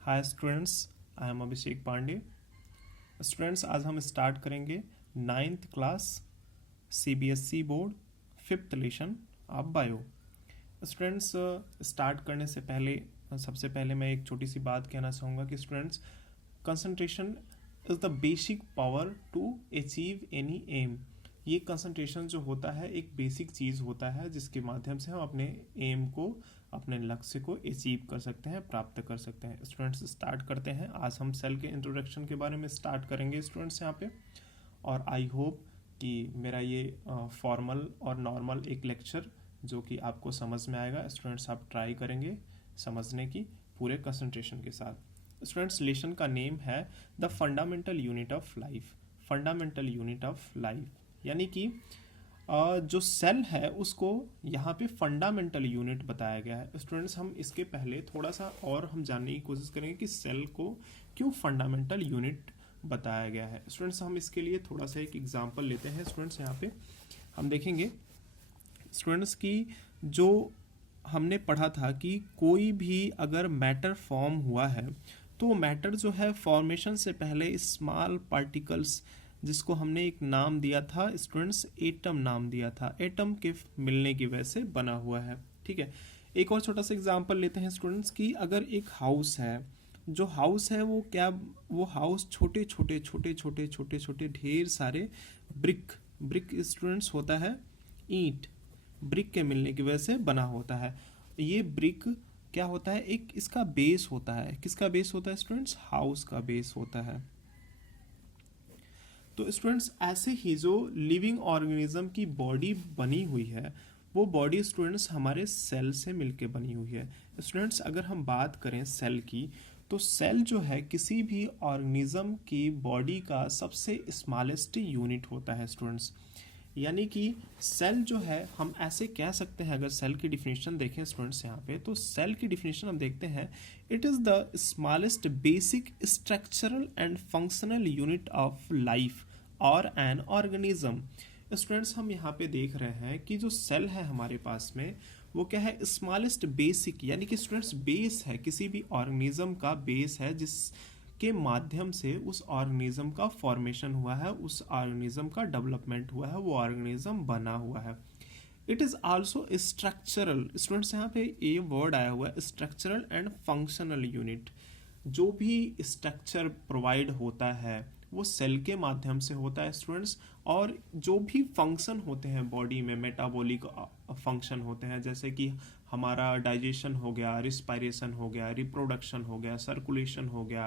Hi students, I am Abhishek Pandey. Students, आज हम start करेंगे 9th class CBSE board 5th lesson of bio. Students, start करने से पहले सबसे पहले मैं एक छोटी सी बात कहना चाहूँगा कि students, concentration is the basic power to achieve any aim. ये कंसंट्रेशन जो होता है एक बेसिक चीज़ होता है जिसके माध्यम से हम अपने एम को, अपने लक्ष्य को अचीव कर सकते हैं, प्राप्त कर सकते हैं। स्टूडेंट्स, स्टार्ट करते हैं। आज हम सेल के इंट्रोडक्शन के बारे में स्टार्ट करेंगे स्टूडेंट्स यहाँ पे। और आई होप कि मेरा ये फॉर्मल और नॉर्मल एक लेक्चर जो कि आपको समझ में आएगा। स्टूडेंट्स, आप ट्राई करेंगे समझने की पूरे कंसंट्रेशन के साथ। स्टूडेंट्स, लेसन का नेम है the fundamental unit of life. Fundamental unit of life यानी कि जो सेल है उसको यहाँ पे फंडामेंटल यूनिट बताया गया है। स्टूडेंट्स, हम इसके पहले थोड़ा सा और हम जानने की कोशिश करेंगे कि सेल को क्यों फंडामेंटल यूनिट बताया गया है। स्टूडेंट्स, हम इसके लिए थोड़ा सा एक एग्जांपल लेते हैं। स्टूडेंट्स, यहाँ पे हम देखेंगे स्टूडेंट्स की जो हमने पढ़ा था कि कोई भी अगर मैटर फॉर्म हुआ है तो मैटर जो है फॉर्मेशन से पहले स्मॉल पार्टिकल्स, जिसको हमने एक नाम दिया था स्टूडेंट्स, एटम नाम दिया था, एटम के मिलने की वजह से बना हुआ है। ठीक है, एक और छोटा सा एग्जांपल लेते हैं स्टूडेंट्स की अगर एक हाउस है, जो हाउस है वो क्या, वो हाउस छोटे छोटे छोटे छोटे छोटे छोटे ढेर सारे ब्रिक, ब्रिक स्टूडेंट्स होता है ईंट, ब्रिक के मिलने की वजह से बना होता है। ये ब्रिक क्या होता है, एक इसका बेस होता है। किसका बेस होता है स्टूडेंट्स? हाउस का बेस होता है। तो स्टूडेंट्स, ऐसे ही जो लिविंग ऑर्गेनिज्म की बॉडी बनी हुई है वो बॉडी स्टूडेंट्स हमारे सेल से मिलके बनी हुई है। स्टूडेंट्स, अगर हम बात करें सेल की तो सेल जो है किसी भी ऑर्गेनिज्म की बॉडी का सबसे स्मॉलेस्ट यूनिट होता है स्टूडेंट्स। यानी कि सेल जो है हम ऐसे कह सकते हैं, अगर सेल की डिफिनेशन देखें स्टूडेंट्स यहाँ पे, तो सेल की डिफिनेशन हम देखते हैं it is the smallest basic structural and functional unit of life और एन ऑर्गेनिज्म। स्टूडेंट्स, हम यहाँ पे देख रहे हैं कि जो सेल है हमारे पास में वो क्या है, स्मॉलेस्ट बेसिक, यानी कि स्टूडेंट्स बेस है, किसी भी ऑर्गेनिज्म का बेस है जिसके माध्यम से उस ऑर्गेनिज्म का फॉर्मेशन हुआ है, उस ऑर्गेनिज्म का डेवलपमेंट हुआ है, वो ऑर्गेनिज्म बना हुआ है। It is also structural. Students, यहाँ पे ये वर्ड आया हुआ है स्ट्रक्चरल एंड फंक्शनल यूनिट। जो भी स्ट्रक्चर प्रोवाइड होता है वो सेल के माध्यम से होता है स्टूडेंट्स। और जो भी फंक्शन होते हैं बॉडी में, मेटाबॉलिक फंक्शन होते हैं, जैसे कि हमारा डाइजेशन हो गया, रिस्पायरेशन हो गया, रिप्रोडक्शन हो गया, सर्कुलेशन हो गया,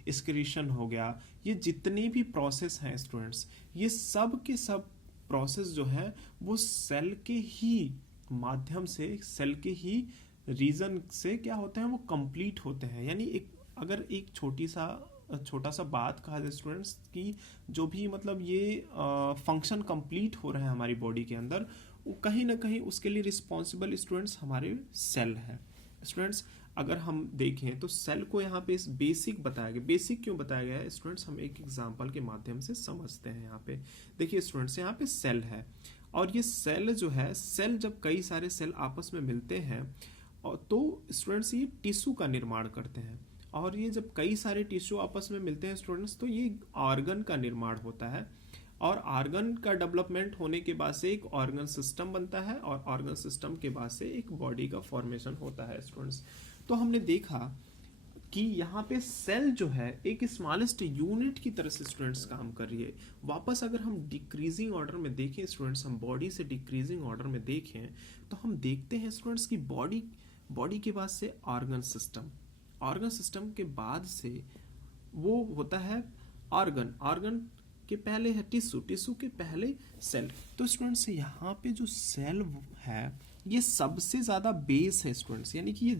एक्सक्रीशन हो गया, ये जितने भी प्रोसेस हैं स्टूडेंट्स, ये सब के सब प्रोसेस जो है वो सेल के ही माध्यम से, सेल के ही रीजन से क्या होते हैं, वो कंप्लीट होते हैं। यानी एक अगर एक छोटा सा बात कहा जाए स्टूडेंट्स की जो भी मतलब ये फंक्शन कंप्लीट हो रहे हैं हमारी बॉडी के अंदर, वो कहीं ना कहीं उसके लिए रिस्पॉन्सिबल स्टूडेंट्स हमारे सेल है। स्टूडेंट्स, अगर हम देखें तो सेल को यहाँ पे इस बेसिक बताया गया। बेसिक क्यों बताया गया है स्टूडेंट्स, हम एक एग्जांपल के माध्यम से समझते हैं। यहाँ पे देखिए स्टूडेंट्स, यहाँ पे सेल है और ये सेल जो है, सेल जब कई सारे सेल आपस में मिलते हैं तो स्टूडेंट्स ये टिश्यू का निर्माण करते हैं। और ये जब कई सारे टिश्यू आपस में मिलते हैं स्टूडेंट्स तो ये ऑर्गन का निर्माण होता है। और ऑर्गन का डेवलपमेंट होने के बाद से एक ऑर्गन सिस्टम बनता है और ऑर्गन सिस्टम के बाद से एक बॉडी का फॉर्मेशन होता है स्टूडेंट्स। तो हमने देखा कि यहाँ पे सेल जो है एक स्मॉलेस्ट यूनिट की तरह से स्टूडेंट्स काम कर रही है। वापस अगर हम डिक्रीजिंग ऑर्डर में देखें स्टूडेंट्स, हम बॉडी से डिक्रीजिंग ऑर्डर में देखें तो हम देखते हैं स्टूडेंट्स की बॉडी के बाद से ऑर्गन सिस्टम, ऑर्गन सिस्टम के बाद से वो होता है ऑर्गन, ऑर्गन के पहले है टिश्यू, टिश्यू के पहले सेल। तो स्टूडेंट्स, यहाँ पे जो सेल है ये सबसे ज़्यादा बेस है स्टूडेंट्स, यानी कि ये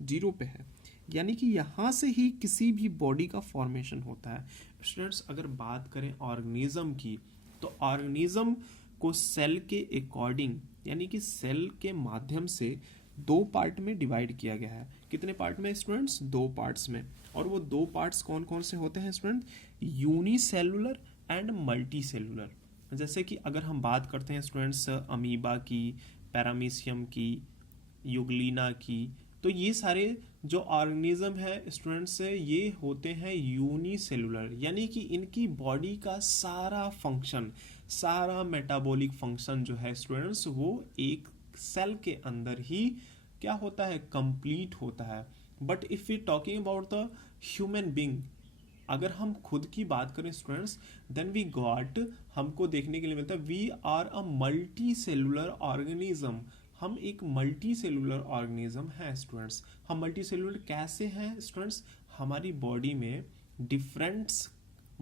जीरो पे है। यानी कि यहाँ से ही किसी भी बॉडी का फॉर्मेशन होता है। स्टूडेंट्स, अगर बात करें ऑर्गेनिज्म की तो ऑर्गेनिज्म को सेल के अकॉर्डिंग, यानी कि सेल के माध्यम से दो पार्ट में डिवाइड किया गया है। कितने पार्ट में स्टूडेंट्स? दो पार्ट्स में। और वो दो पार्ट्स कौन कौन से होते हैं student? Unicellular and multi cellular. जैसे कि अगर हम बात करते हैं स्टूडेंट्स अमीबा की, पैरामीशियम की, यूग्लिना की, तो ये सारे जो ऑर्गेनिज्म है स्टूडेंट्स, ये होते हैं यूनिसेलुलर, यानी कि इनकी बॉडी का सारा फंक्शन, सारा मेटाबॉलिक फंक्शन जो है स्टूडेंट्स, वो एक सेल के अंदर ही क्या होता है, कंप्लीट होता है। But if we talking about the human being, अगर हम खुद की बात करें स्टूडेंट्स, देन वी गॉट, हमको देखने के लिए मिलता है we are a multi cellular organism. हम एक मल्टी सेलुलर ऑर्गेनिज्म है स्टूडेंट्स। हम मल्टी सेलुलर कैसे हैं स्टूडेंट्स, हमारी बॉडी में डिफरेंट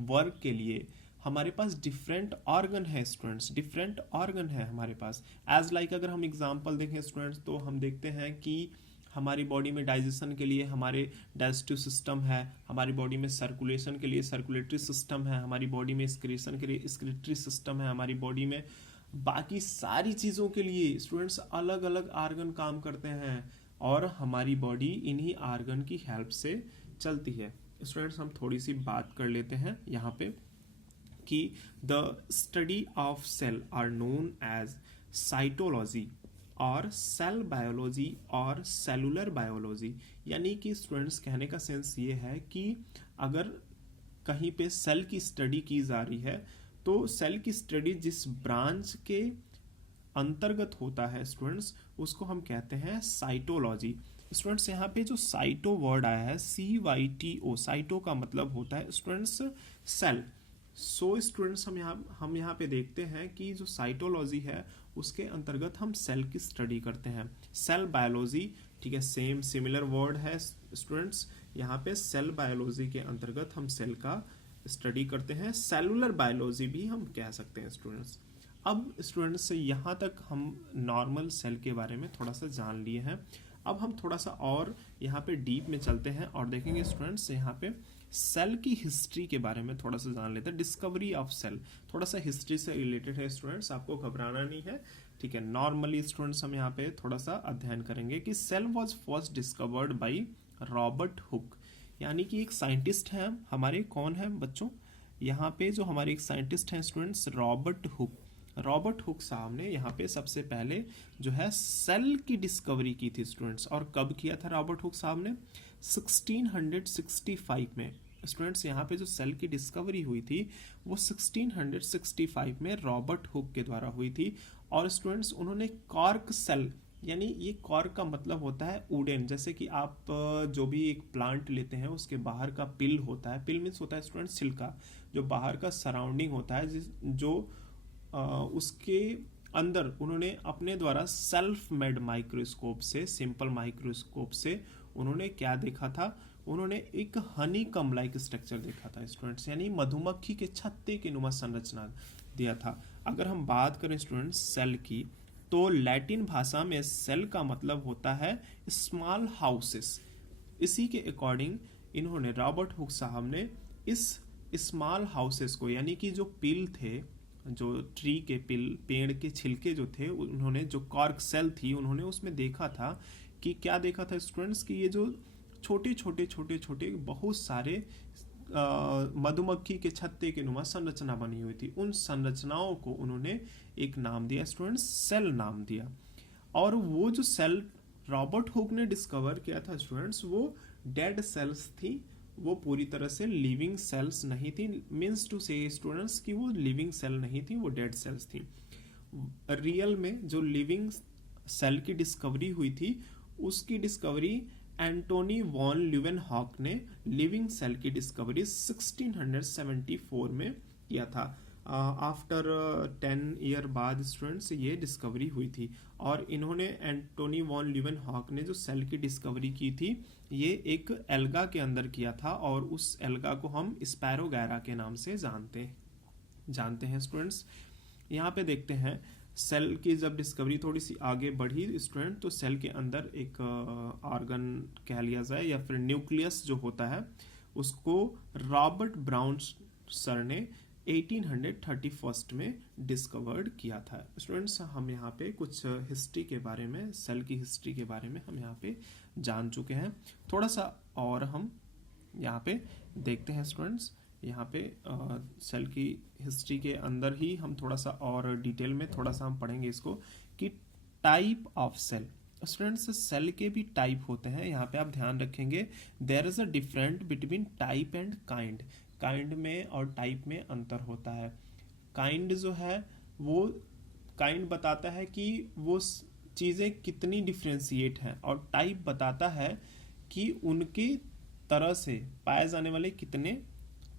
वर्क के लिए हमारे पास डिफरेंट ऑर्गन है स्टूडेंट्स, डिफरेंट ऑर्गन है हमारे पास। एज लाइक अगर हम एग्जांपल देखें स्टूडेंट्स, तो हम देखते हैं कि हमारी बॉडी में डाइजेशन के लिए हमारे डाइजेस्टिव सिस्टम है, हमारी बॉडी में सर्कुलेशन के लिए सर्कुलेटरी सिस्टम है, हमारी बॉडी में एक्सक्रीशन के लिए एक्सक्रीटरी सिस्टम है, हमारी बॉडी में बाकी सारी चीज़ों के लिए स्टूडेंट्स अलग अलग ऑर्गन काम करते हैं, और हमारी बॉडी इन्हीं ऑर्गन की हेल्प से चलती है। स्टूडेंट्स हम थोड़ी सी बात कर लेते हैं यहाँ पे कि the study of cell are known as cytology और सेल बायोलॉजी और सेलुलर बायोलॉजी। यानी कि स्टूडेंट्स कहने का सेंस ये है कि अगर कहीं पे सेल की स्टडी की जा रही है, तो सेल की स्टडी जिस ब्रांच के अंतर्गत होता है स्टूडेंट्स, उसको हम कहते हैं साइटोलॉजी। स्टूडेंट्स यहाँ पे जो साइटो वर्ड आया है, CYTO, साइटो का मतलब होता है स्टूडेंट्स सेल। सो स्टूडेंट्स हम यहाँ पे देखते हैं कि जो साइटोलॉजी है उसके अंतर्गत हम सेल की स्टडी करते हैं। सेल बायोलॉजी, ठीक है, सेम सिमिलर वर्ड है स्टूडेंट्स। यहाँ पे सेल बायोलॉजी के अंतर्गत हम सेल का स्टडी करते हैं। सेलुलर बायोलॉजी भी हम कह सकते हैं स्टूडेंट्स। अब स्टूडेंट्स यहाँ तक हम नॉर्मल सेल के बारे में थोड़ा सा जान लिए हैं। अब हम थोड़ा सा और यहाँ पे डीप में चलते हैं और देखेंगे स्टूडेंट्स यहाँ पे सेल की हिस्ट्री के बारे में थोड़ा सा जान लेते हैं। डिस्कवरी ऑफ सेल थोड़ा सा हिस्ट्री से रिलेटेड है स्टूडेंट्स, आपको घबराना नहीं है, ठीक है। नॉर्मली स्टूडेंट्स हम यहाँ पे थोड़ा सा अध्ययन करेंगे कि cell was first discovered by Robert Hooke, यानी कि एक साइंटिस्ट हैं हमारे, कौन है बच्चों, यहाँ पे जो हमारे एक साइंटिस्ट हैं students, Robert Hooke. Robert Hooke साहब ने यहाँ पे सबसे पहले जो है सेल की डिस्कवरी की थी स्टूडेंट्स। और कब किया था रॉबर्ट हुक साहब ने, 1665 में। स्टूडेंट्स यहाँ पे जो सेल की डिस्कवरी हुई थी वो 1665 में रॉबर्ट हुक के द्वारा हुई थी। और स्टूडेंट्स उन्होंने कॉर्क सेल, यानी ये कॉर्क का मतलब होता है वुडन, जैसे कि आप जो भी एक प्लांट लेते हैं उसके बाहर का पिल होता है, पिल मीन्स होता है स्टूडेंट्स छिलका, जो बाहर का सराउंडिंग होता है, जो उसके अंदर उन्होंने अपने द्वारा सेल्फ मेड माइक्रोस्कोप से, सिंपल माइक्रोस्कोप से उन्होंने क्या देखा था, उन्होंने एक हनी कम लाइक स्ट्रक्चर देखा था स्टूडेंट्स, यानी मधुमक्खी के छत्ते की नुमा संरचना दिया था। अगर हम बात करें स्टूडेंट्स सेल की, तो लैटिन भाषा में सेल का मतलब होता है स्मॉल हाउसेस। इसी के अकॉर्डिंग इन्होंने, रॉबर्ट हुक साहब ने इस स्मॉल हाउसेस को, यानी कि जो पिल थे, जो ट्री के पिल, पेड़ के छिलके जो थे, उन्होंने जो कॉर्क सेल थी उन्होंने उसमें देखा था कि क्या देखा था स्टूडेंट्स, कि ये जो छोटे छोटे बहुत सारे मधुमक्खी के छत्ते के नुमा संरचना बनी हुई थी, उन संरचनाओं को उन्होंने एक नाम दिया स्टूडेंट्स, सेल नाम दिया। और वो जो सेल रॉबर्ट हुक ने डिस्कवर किया था स्टूडेंट्स, वो डेड सेल्स थी, वो पूरी तरह से लिविंग सेल्स नहीं थी। मीन्स टू से स्टूडेंट्स कि वो लिविंग सेल नहीं थी, वो डेड सेल्स थी। रियल में जो लिविंग सेल की डिस्कवरी हुई थी, उसकी डिस्कवरी एंटोनी वॉन ल्यूवेनहॉक ने लिविंग सेल की डिस्कवरी 1674 में किया था। आफ्टर 10 ईयर बाद स्टूडेंट्स ये डिस्कवरी हुई थी। और इन्होंने, एंटोनी वॉन ल्यूवेनहॉक ने जो सेल की डिस्कवरी की थी, ये एक एल्गा के अंदर किया था, और उस एल्गा को हम स्पैरोगैरा के नाम से जानते हैं स्टूडेंट्स। यहाँ पे देखते हैं सेल की जब डिस्कवरी थोड़ी सी आगे बढ़ी स्टूडेंट, तो सेल के अंदर एक ऑर्गन कह लिया जाए या फिर न्यूक्लियस जो होता है, उसको रॉबर्ट ब्राउन सर ने 1831 में डिस्कवर्ड किया था। स्टूडेंट्स हम यहाँ पे कुछ हिस्ट्री के बारे में, सेल की हिस्ट्री के बारे में हम यहाँ पे जान चुके हैं। थोड़ा सा और हम यहाँ पे देखते हैं स्टूडेंट्स, यहाँ पे सेल की हिस्ट्री के अंदर ही हम थोड़ा सा और डिटेल में थोड़ा सा हम पढ़ेंगे इसको, कि type of cell, students cell के भी टाइप होते हैं, यहाँ पे आप ध्यान रखेंगे there is a different between type and kind. Kind में और टाइप में अंतर होता है। काइंड जो है वो काइंड बताता है कि वो चीज़ें कितनी डिफ्रेंशिएट हैं, और टाइप बताता है कि उनके तरह से पाए जाने वाले कितने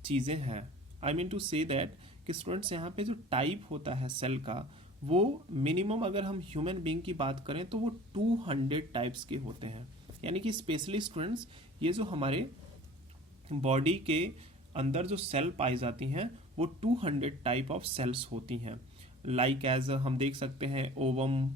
चीज़ें हैं। I mean to say that कि स्टूडेंट्स यहाँ पे जो टाइप होता है सेल का, वो मिनिमम अगर हम ह्यूमन बीइंग की बात करें तो वो 200 टाइप्स के होते हैं। यानी कि स्पेशली स्टूडेंट्स ये जो हमारे बॉडी के अंदर जो सेल पाई जाती हैं वो 200 टाइप ऑफ सेल्स होती हैं। लाइक एज हम देख सकते हैं ओवम,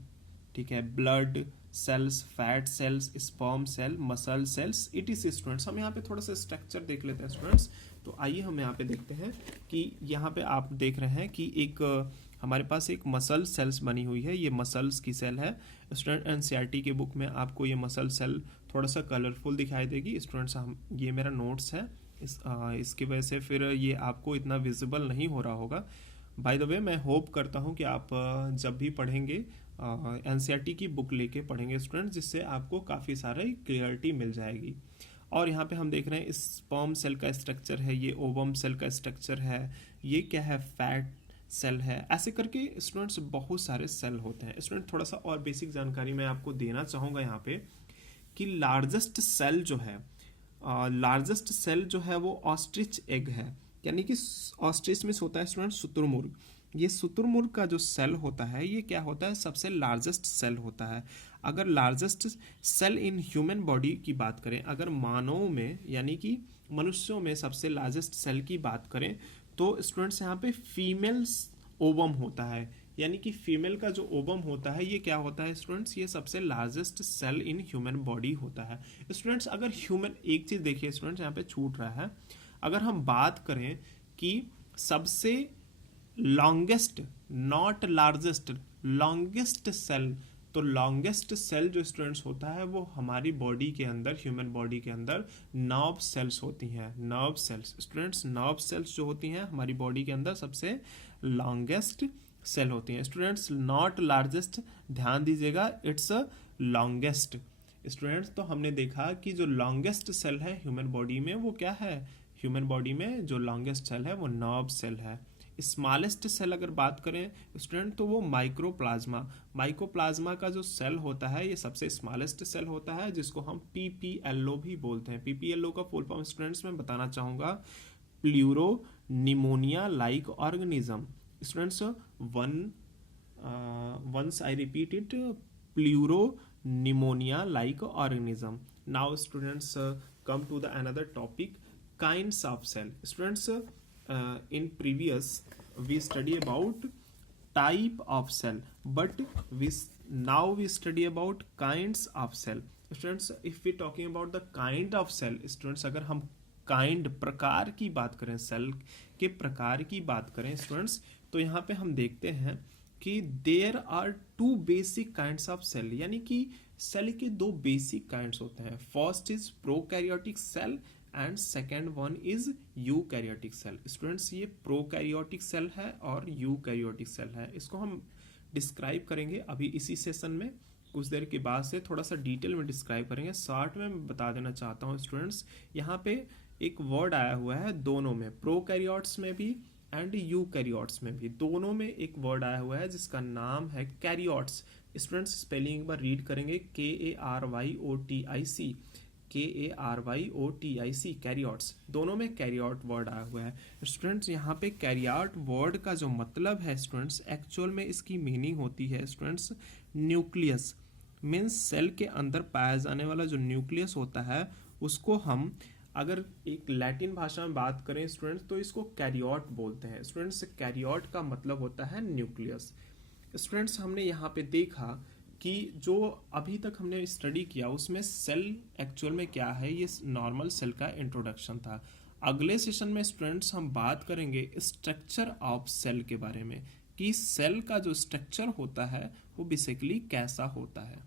ठीक है, blood cells, fat cells, sperm cell, muscle cells, it is students. हम यहाँ पे थोड़ा सा स्ट्रक्चर देख लेते हैं स्टूडेंट्स। तो आइए हम यहाँ पे देखते हैं कि यहाँ पे आप देख रहे हैं कि एक हमारे पास एक मसल सेल्स बनी हुई है, ये मसल्स की सेल है। स्टूडेंट एनसीईआरटी के बुक में आपको ये मसल सेल थोड़ा सा कलरफुल दिखाई देगी स्टूडेंट्स। हम ये मेरा नोट्स है, इसकी वजह से फिर ये आपको इतना विजिबल नहीं हो रहा होगा। बाय द वे मैं होप करता हूँ कि आप जब भी पढ़ेंगे एनसीईआरटी की बुक लेके पढ़ेंगे स्टूडेंट्स, जिससे आपको काफ़ी सारी क्लियरिटी मिल जाएगी। और यहाँ पे हम देख रहे हैं स्पर्म सेल का स्ट्रक्चर है, ये ओवम सेल का स्ट्रक्चर है, ये क्या है, फैट सेल है। ऐसे करके स्टूडेंट्स बहुत सारे सेल होते हैं। स्टूडेंट थोड़ा सा और बेसिक जानकारी मैं आपको देना चाहूँगा यहाँ पे कि लार्जेस्ट सेल जो है, लार्जेस्ट सेल जो है वो ऑस्ट्रिच एग है। यानी कि ऑस्ट्रिच में होता है स्टूडेंट शुतुरमुर्ग। ये शुतुरमुर्ग का जो सेल होता है ये क्या होता है, सबसे लार्जेस्ट सेल होता है। अगर largest cell in human body की बात करें, अगर मानव में यानी कि मनुष्यों में सबसे लार्जेस्ट सेल की बात करें तो स्टूडेंट्स यहाँ पे फीमेल ओवम होता है। यानी कि फीमेल का जो ओवम होता है ये क्या होता है स्टूडेंट्स, ये सबसे largest cell in human body होता है। स्टूडेंट्स अगर ह्यूमन, एक चीज़ देखिए स्टूडेंट्स यहाँ पे छूट रहा है, अगर हम बात करें कि सबसे longest, not largest, longest cell, तो लॉन्गेस्ट सेल जो स्टूडेंट्स होता है वो हमारी बॉडी के अंदर, ह्यूमन बॉडी के अंदर नर्व सेल्स होती हैं। Nerve cells students, nerve cells जो होती हैं हमारी बॉडी के अंदर सबसे लॉन्गेस्ट सेल होती हैं स्टूडेंट्स। नॉट लार्जेस्ट, ध्यान दीजिएगा, इट्स लॉन्गेस्ट स्टूडेंट्स। तो हमने देखा कि जो लॉन्गेस्ट सेल है ह्यूमन बॉडी में वो क्या है, ह्यूमन बॉडी में जो लॉन्गेस्ट सेल है वो नर्व सेल है। स्मॉलेस्ट सेल अगर बात करें स्टूडेंट तो वो माइक्रोप्लाज्मा, माइक्रोप्लाज्मा का जो सेल होता है ये सबसे स्मॉलेस्ट सेल होता है, जिसको हम पीपीएलओ भी बोलते हैं। पीपीएलओ का फुल फॉर्म स्टूडेंट्स मैं बताना चाहूँगा, pleuro pneumonia like organism. Students once I repeat it, pleuro pneumonia like organism. Now students come to the another topic, kinds of cell. Students, in previous we study about type of cell, but now we study about kinds of cell. Students, if we talking about the kind of cell, students अगर हम kind, प्रकार की बात करें, cell के प्रकार की बात करें स्टूडेंट्स, तो यहाँ पे हम देखते हैं कि there are two basic kinds of cell. यानी कि सेल के दो बेसिक काइंड्स होते हैं। First is prokaryotic cell and second one is eukaryotic cell. Students ये प्रोकैरियोटिक सेल है और यूकैरियोटिक सेल है, इसको हम डिस्क्राइब करेंगे अभी इसी सेशन में। कुछ देर के बाद से थोड़ा सा डिटेल में डिस्क्राइब करेंगे। शॉर्ट में मैं बता देना चाहता हूँ स्टूडेंट्स, यहाँ पे एक वर्ड आया हुआ है दोनों में, प्रोकैरियोट्स में भी एंड यूकैरियोट्स में भी, दोनों में एक वर्ड आया हुआ है जिसका नाम है कैरियोट्स। स्टूडेंट्स स्पेलिंग एक बार रीड करेंगे, KARYOTIC, KARYOTIC, कैरियोट्स। दोनों में कैरियोट वर्ड आया हुआ है स्टूडेंट्स। यहाँ पे कैरियोट वर्ड का जो मतलब है स्टूडेंट्स, एक्चुअल में इसकी मीनिंग होती है स्टूडेंट्स न्यूक्लियस। मीन्स सेल के अंदर पाया जाने वाला जो न्यूक्लियस होता है उसको हम अगर एक लैटिन भाषा में बात करें स्टूडेंट्स तो इसको कैरियोट बोलते हैं स्टूडेंट्स। कैरियोट का मतलब होता है न्यूक्लियस। स्टूडेंट्स हमने यहाँ पे देखा कि जो अभी तक हमने स्टडी किया उसमें सेल एक्चुअल में क्या है, ये नॉर्मल सेल का इंट्रोडक्शन था। अगले सेशन में स्टूडेंट्स हम बात करेंगे स्ट्रक्चर ऑफ सेल के बारे में, कि सेल का जो स्ट्रक्चर होता है वो बेसिकली कैसा होता है।